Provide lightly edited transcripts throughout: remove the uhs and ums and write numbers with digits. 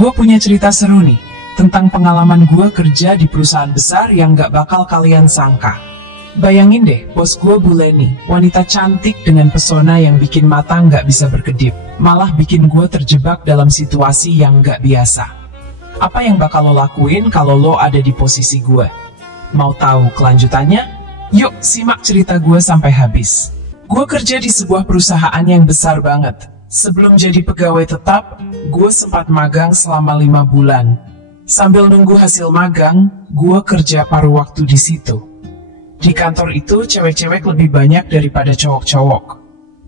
Gue punya cerita seru nih, tentang pengalaman gue kerja di perusahaan besar yang gak bakal kalian sangka. Bayangin deh, bos gue Bu Leni, wanita cantik dengan pesona yang bikin mata gak bisa berkedip, malah bikin gue terjebak dalam situasi yang gak biasa. Apa yang bakal lo lakuin kalau lo ada di posisi gue? Mau tahu kelanjutannya? Yuk, simak cerita gue sampai habis. Gue kerja di sebuah perusahaan yang besar banget. Sebelum jadi pegawai tetap, gue sempat magang selama 5 bulan. Sambil nunggu hasil magang, gue kerja paruh waktu di situ. Di kantor itu, cewek-cewek lebih banyak daripada cowok-cowok.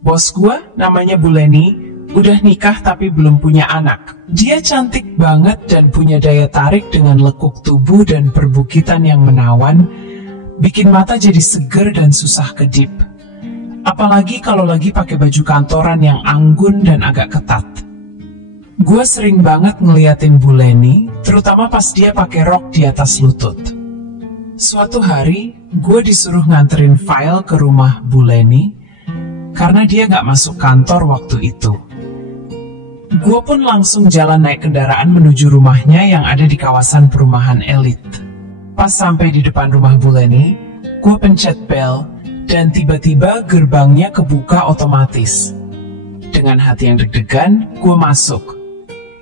Bos gue, namanya Bu Leni, udah nikah tapi belum punya anak. Dia cantik banget dan punya daya tarik dengan lekuk tubuh dan perbukitan yang menawan, bikin mata jadi seger dan susah kedip. Apalagi kalau lagi pakai baju kantoran yang anggun dan agak ketat. Gue sering banget ngeliatin Bu Leni, terutama pas dia pakai rok di atas lutut. Suatu hari, gue disuruh nganterin file ke rumah Bu Leni, karena dia gak masuk kantor waktu itu. Gue pun langsung jalan naik kendaraan menuju rumahnya yang ada di kawasan perumahan elit. Pas sampai di depan rumah Bu Leni, gue pencet bel, dan tiba-tiba gerbangnya kebuka otomatis. Dengan hati yang deg-degan, gue masuk.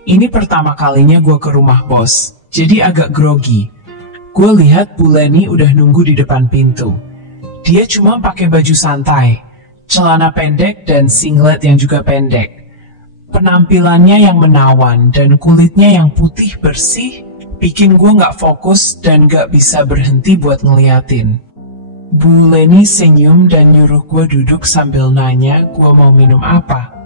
Ini pertama kalinya gue ke rumah bos, jadi agak grogi. Gue lihat Bu Leni udah nunggu di depan pintu. Dia cuma pakai baju santai, celana pendek dan singlet yang juga pendek. Penampilannya yang menawan dan kulitnya yang putih bersih, bikin gue gak fokus dan gak bisa berhenti buat ngeliatin. Bu Leni senyum dan nyuruh gue duduk sambil nanya gue mau minum apa.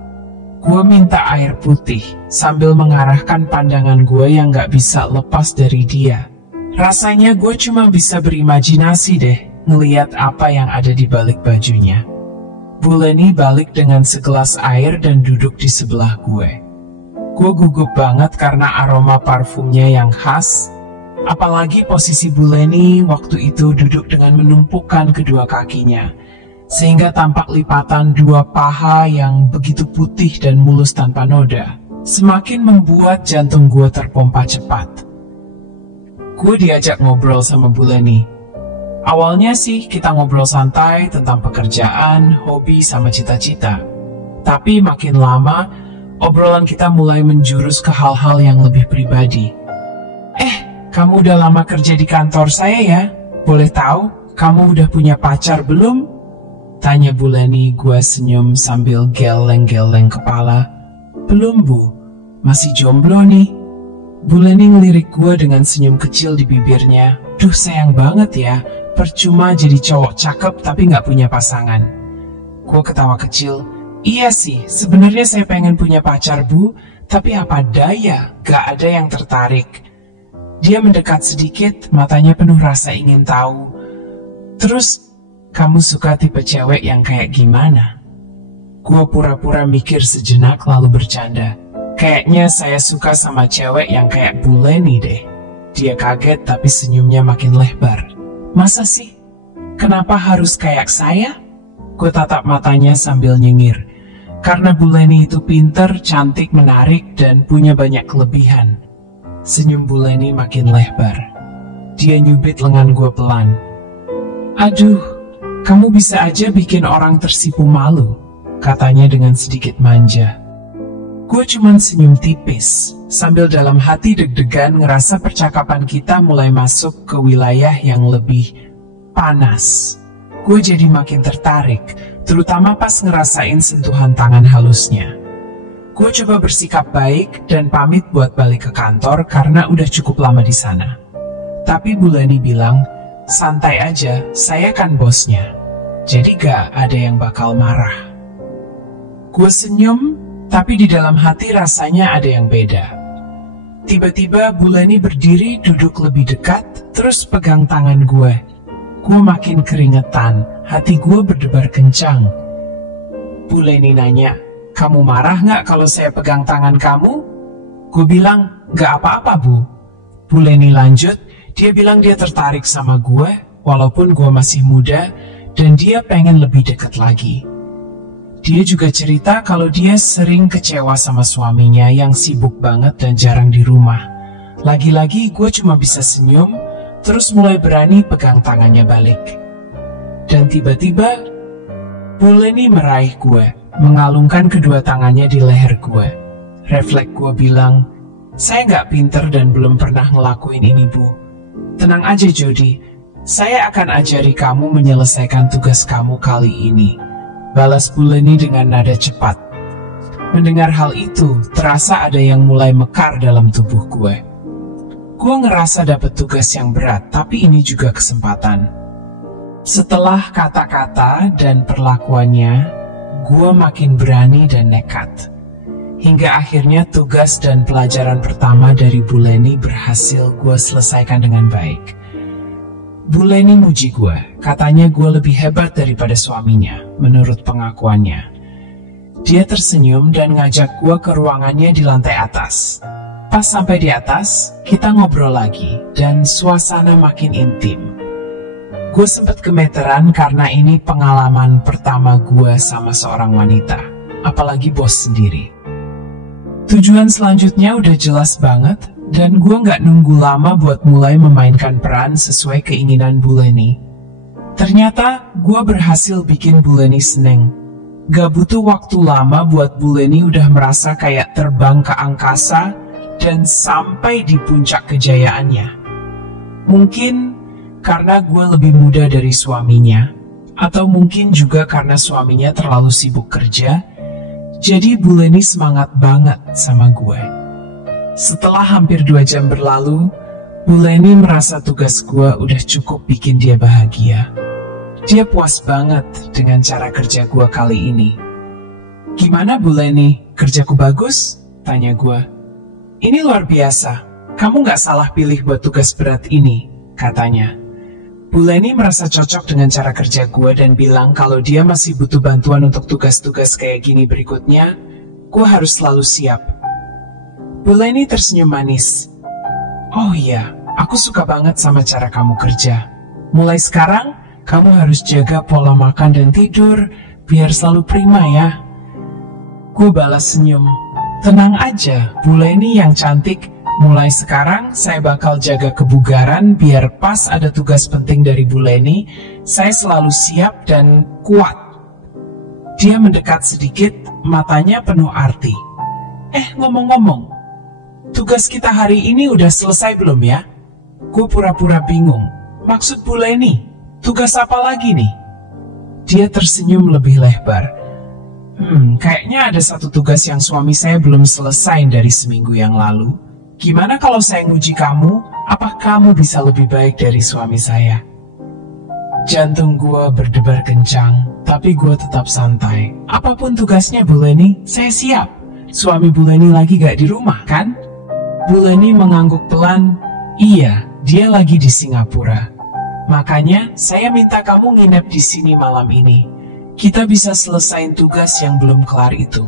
Gue minta air putih sambil mengarahkan pandangan gue yang gak bisa lepas dari dia. Rasanya gue cuma bisa berimajinasi deh ngeliat apa yang ada di balik bajunya. Bu Leni balik dengan segelas air dan duduk di sebelah gue. Gue gugup banget karena aroma parfumnya yang khas. Apalagi posisi Bu Leni waktu itu duduk dengan menumpukan kedua kakinya, sehingga tampak lipatan dua paha yang begitu putih dan mulus tanpa noda, semakin membuat jantung gue terpompa cepat. Gue diajak ngobrol sama Bu Leni. Awalnya sih kita ngobrol santai tentang pekerjaan, hobi, sama cita-cita. Tapi makin lama, obrolan kita mulai menjurus ke hal-hal yang lebih pribadi. Kamu udah lama kerja di kantor saya ya? Boleh tahu, kamu udah punya pacar belum? Tanya Bu Leni. Gue senyum sambil geleng-geleng kepala. Belum Bu, masih jomblo nih. Bu Leni ngelirik gue dengan senyum kecil di bibirnya. Duh sayang banget ya, percuma jadi cowok cakep tapi gak punya pasangan. Gue ketawa kecil. Iya sih, sebenarnya saya pengen punya pacar Bu, tapi apa daya, gak ada yang tertarik. Dia mendekat sedikit, matanya penuh rasa ingin tahu. Terus, kamu suka tipe cewek yang kayak gimana? Gua pura-pura mikir sejenak lalu bercanda. Kayaknya saya suka sama cewek yang kayak Bu Leni deh. Dia kaget tapi senyumnya makin lebar. Masa sih? Kenapa harus kayak saya? Gue tatap matanya sambil nyengir. Karena Bu Leni itu pinter, cantik, menarik, dan punya banyak kelebihan. Senyum Bu Leni makin lebar. Dia nyubit lengan gue pelan. Aduh, kamu bisa aja bikin orang tersipu malu, katanya dengan sedikit manja. Gue cuman senyum tipis, sambil dalam hati deg-degan ngerasa percakapan kita mulai masuk ke wilayah yang lebih panas. Gue jadi makin tertarik, terutama pas ngerasain sentuhan tangan halusnya. Gue coba bersikap baik dan pamit buat balik ke kantor karena udah cukup lama di sana. Tapi Bu Leni bilang, santai aja, saya kan bosnya. Jadi gak ada yang bakal marah. Gue senyum, tapi di dalam hati rasanya ada yang beda. Tiba-tiba Bu Leni berdiri duduk lebih dekat, terus pegang tangan gue. Gue makin keringetan, hati gue berdebar kencang. Bu Leni nanya, kamu marah nggak kalau saya pegang tangan kamu? Gue bilang, nggak apa-apa Bu. Bu Leni lanjut, dia bilang dia tertarik sama gue, walaupun gue masih muda, dan dia pengen lebih dekat lagi. Dia juga cerita kalau dia sering kecewa sama suaminya yang sibuk banget dan jarang di rumah. Lagi-lagi gue cuma bisa senyum, terus mulai berani pegang tangannya balik. Dan tiba-tiba, Bu Leni meraih gue, mengalungkan kedua tangannya di leher gue. Refleks gue bilang, saya nggak pinter dan belum pernah ngelakuin ini, Bu. Tenang aja, Jody. Saya akan ajari kamu menyelesaikan tugas kamu kali ini. Balas Bu Leni dengan nada cepat. Mendengar hal itu, terasa ada yang mulai mekar dalam tubuh gue. Gue ngerasa dapet tugas yang berat, tapi ini juga kesempatan. Setelah kata-kata dan perlakuannya, gue makin berani dan nekat. Hingga akhirnya tugas dan pelajaran pertama dari Bu Leni berhasil gue selesaikan dengan baik. Bu Leni muji gue, katanya gue lebih hebat daripada suaminya, menurut pengakuannya. Dia tersenyum dan ngajak gue ke ruangannya di lantai atas. Pas sampai di atas, kita ngobrol lagi, dan suasana makin intim. Gue sempat gemeteran karena ini pengalaman pertama gue sama seorang wanita, apalagi bos sendiri. Tujuan selanjutnya udah jelas banget, dan gue nggak nunggu lama buat mulai memainkan peran sesuai keinginan Bu Leni. Ternyata gue berhasil bikin Bu Leni seneng. Gak butuh waktu lama buat Bu Leni udah merasa kayak terbang ke angkasa dan sampai di puncak kejayaannya. Mungkin karena gue lebih muda dari suaminya, atau mungkin juga karena suaminya terlalu sibuk kerja, jadi Bu Leni semangat banget sama gue. Setelah hampir 2 jam berlalu, Bu Leni merasa tugas gue udah cukup bikin dia bahagia. Dia puas banget dengan cara kerja gue kali ini. Gimana Bu Leni, kerjaku bagus? Tanya gue. Ini luar biasa, kamu gak salah pilih buat tugas berat ini, katanya. Bu Leni merasa cocok dengan cara kerja gue dan bilang kalau dia masih butuh bantuan untuk tugas-tugas kayak gini berikutnya, gue harus selalu siap. Bu Leni tersenyum manis. Oh iya, aku suka banget sama cara kamu kerja. Mulai sekarang, kamu harus jaga pola makan dan tidur, biar selalu prima ya. Gue balas senyum. Tenang aja, Bu Leni yang cantik. Mulai sekarang, saya bakal jaga kebugaran biar pas ada tugas penting dari Bu Leni, saya selalu siap dan kuat. Dia mendekat sedikit, matanya penuh arti. Ngomong-ngomong, tugas kita hari ini udah selesai belum ya? Gue pura-pura bingung. Maksud Bu Leni, tugas apa lagi nih? Dia tersenyum lebih lebar. Kayaknya ada satu tugas yang suami saya belum selesai dari seminggu yang lalu. Gimana kalau saya nguji kamu, apa kamu bisa lebih baik dari suami saya? Jantung gue berdebar kencang, tapi gue tetap santai. Apapun tugasnya Bu Leni, saya siap. Suami Bu Leni lagi gak di rumah kan? Bu Leni mengangguk pelan. Iya, dia lagi di Singapura. Makanya saya minta kamu nginep di sini malam ini. Kita bisa selesain tugas yang belum kelar itu.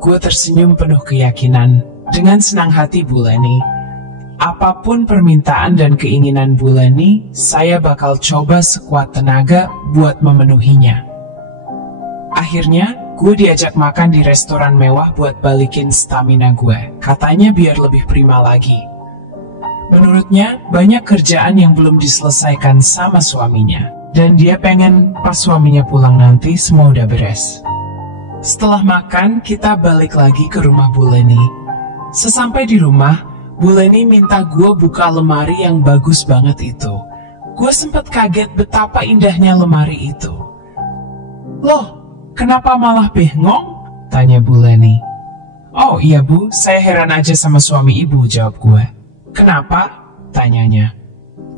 Gue tersenyum penuh keyakinan. Dengan senang hati Bu Leni. Apapun permintaan dan keinginan Bu Leni, saya bakal coba sekuat tenaga buat memenuhinya. Akhirnya, gue diajak makan di restoran mewah buat balikin stamina gue. Katanya biar lebih prima lagi. Menurutnya, banyak kerjaan yang belum diselesaikan sama suaminya. Dan dia pengen pas suaminya pulang nanti semua udah beres. Setelah makan, kita balik lagi ke rumah Bu Leni. Sesampai di rumah, Bu Leni minta gue buka lemari yang bagus banget itu. Gue sempat kaget betapa indahnya lemari itu. Loh, kenapa malah bengong? Tanya Bu Leni. Oh iya Bu, saya heran aja sama suami ibu, jawab gue. Kenapa? Tanyanya.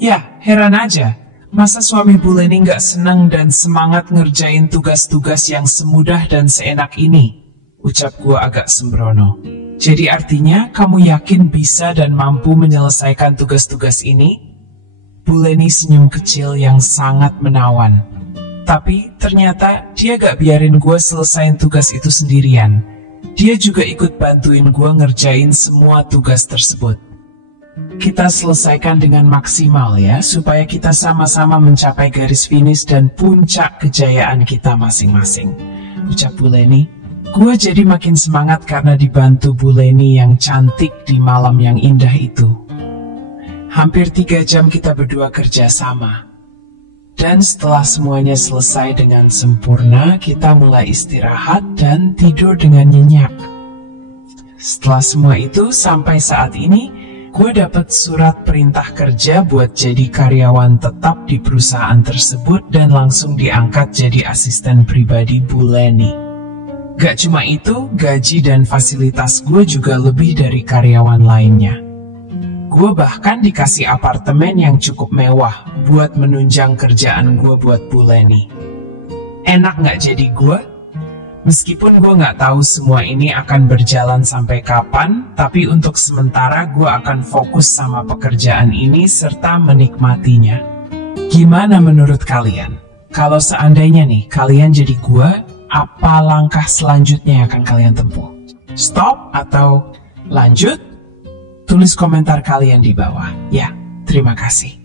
Ya, heran aja. Masa suami Bu Leni gak senang dan semangat ngerjain tugas-tugas yang semudah dan seenak ini? Ucap gue agak sembrono. Jadi artinya kamu yakin bisa dan mampu menyelesaikan tugas-tugas ini? Bu Leni senyum kecil yang sangat menawan. Tapi ternyata dia gak biarin gue selesain tugas itu sendirian. Dia juga ikut bantuin gue ngerjain semua tugas tersebut. Kita selesaikan dengan maksimal ya, supaya kita sama-sama mencapai garis finish dan puncak kejayaan kita masing-masing. ucap Bu Leni. Gue jadi makin semangat karena dibantu Bu Leni yang cantik di malam yang indah itu. Hampir 3 jam kita berdua kerja sama. Dan setelah semuanya selesai dengan sempurna, kita mulai istirahat dan tidur dengan nyenyak. Setelah semua itu, sampai saat ini, gue dapat surat perintah kerja buat jadi karyawan tetap di perusahaan tersebut dan langsung diangkat jadi asisten pribadi Bu Leni. Gak cuma itu, gaji dan fasilitas gue juga lebih dari karyawan lainnya. Gue bahkan dikasih apartemen yang cukup mewah buat menunjang kerjaan gue buat Bu Leni. Enak gak jadi gue? Meskipun gue gak tahu semua ini akan berjalan sampai kapan, tapi untuk sementara gue akan fokus sama pekerjaan ini serta menikmatinya. Gimana menurut kalian? Kalau seandainya nih kalian jadi gue, apa langkah selanjutnya yang akan kalian tempuh? Stop atau lanjut? Tulis komentar kalian di bawah. Ya, terima kasih.